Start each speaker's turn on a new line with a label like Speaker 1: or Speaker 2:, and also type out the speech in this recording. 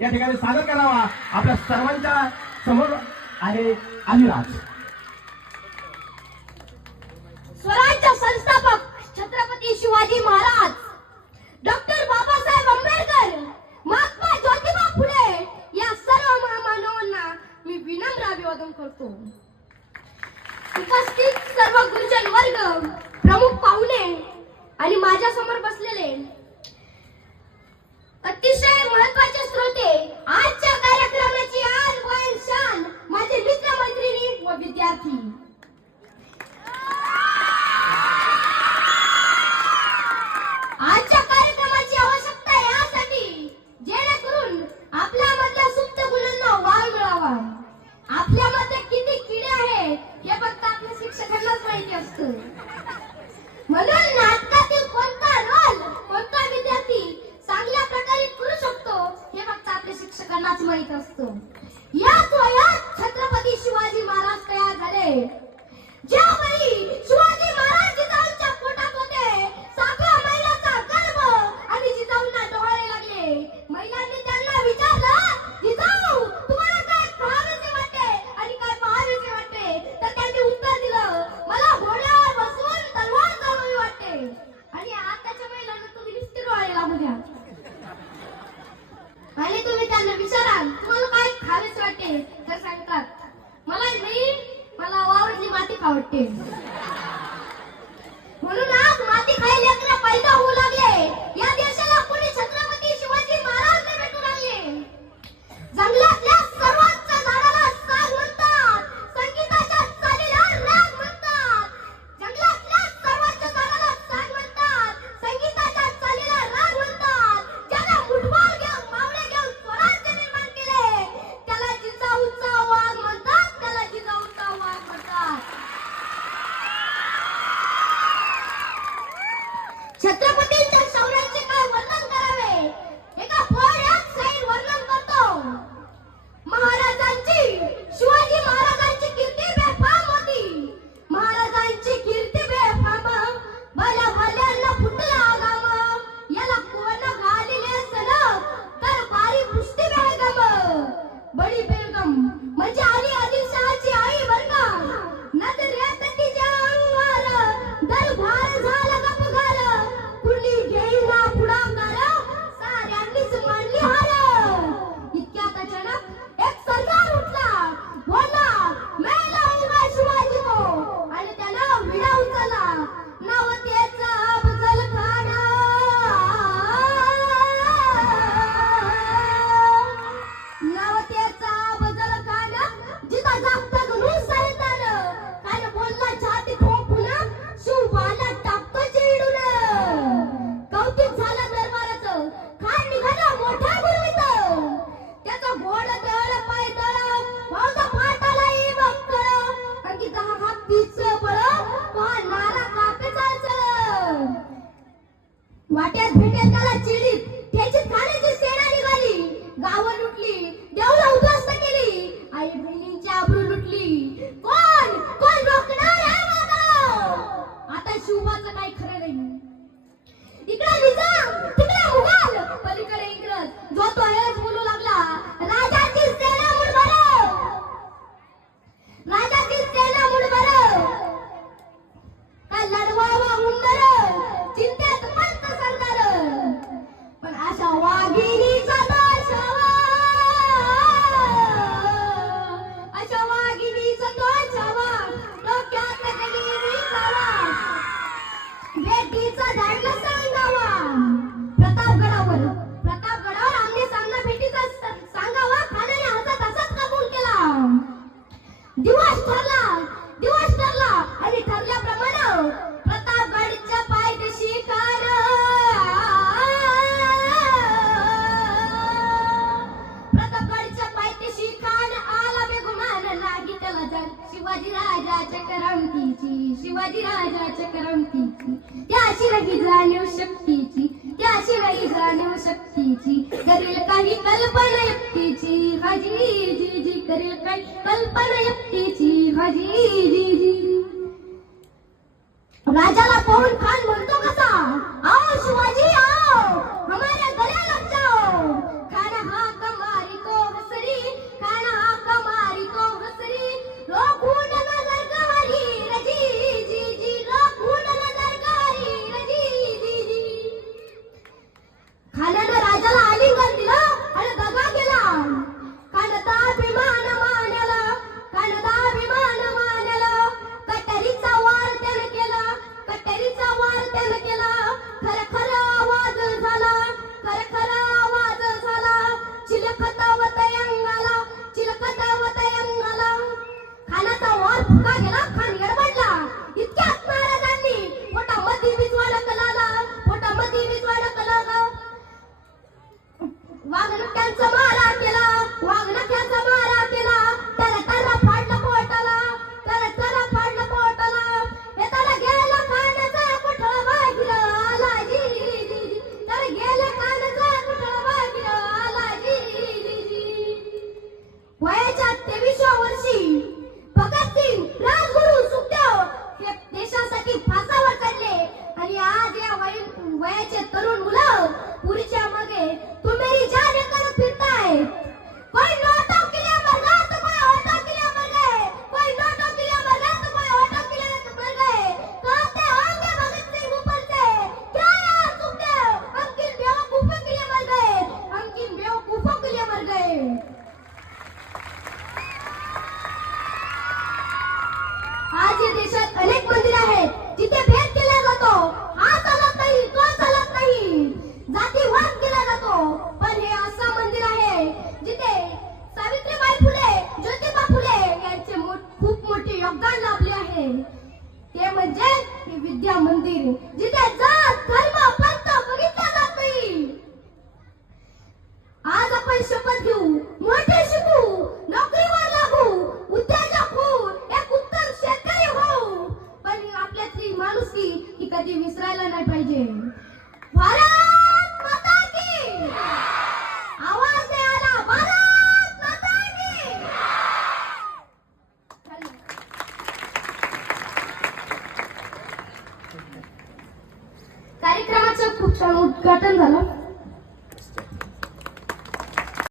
Speaker 1: या ठिकाणी सादर करावा. आपल्या सर्वांच्या समोर आहे अलिराज
Speaker 2: स्वराज्य संस्थापक Chhatrapati Shivaji Maharaj. ¡Hola! değil. Gel युक्तीची करेल काही कल्पना युक्तीची हाजी जी जी करेल काही कल्पना युक्तीची हाजी जी जी राजाला पाहून खान म्हणून cordeiro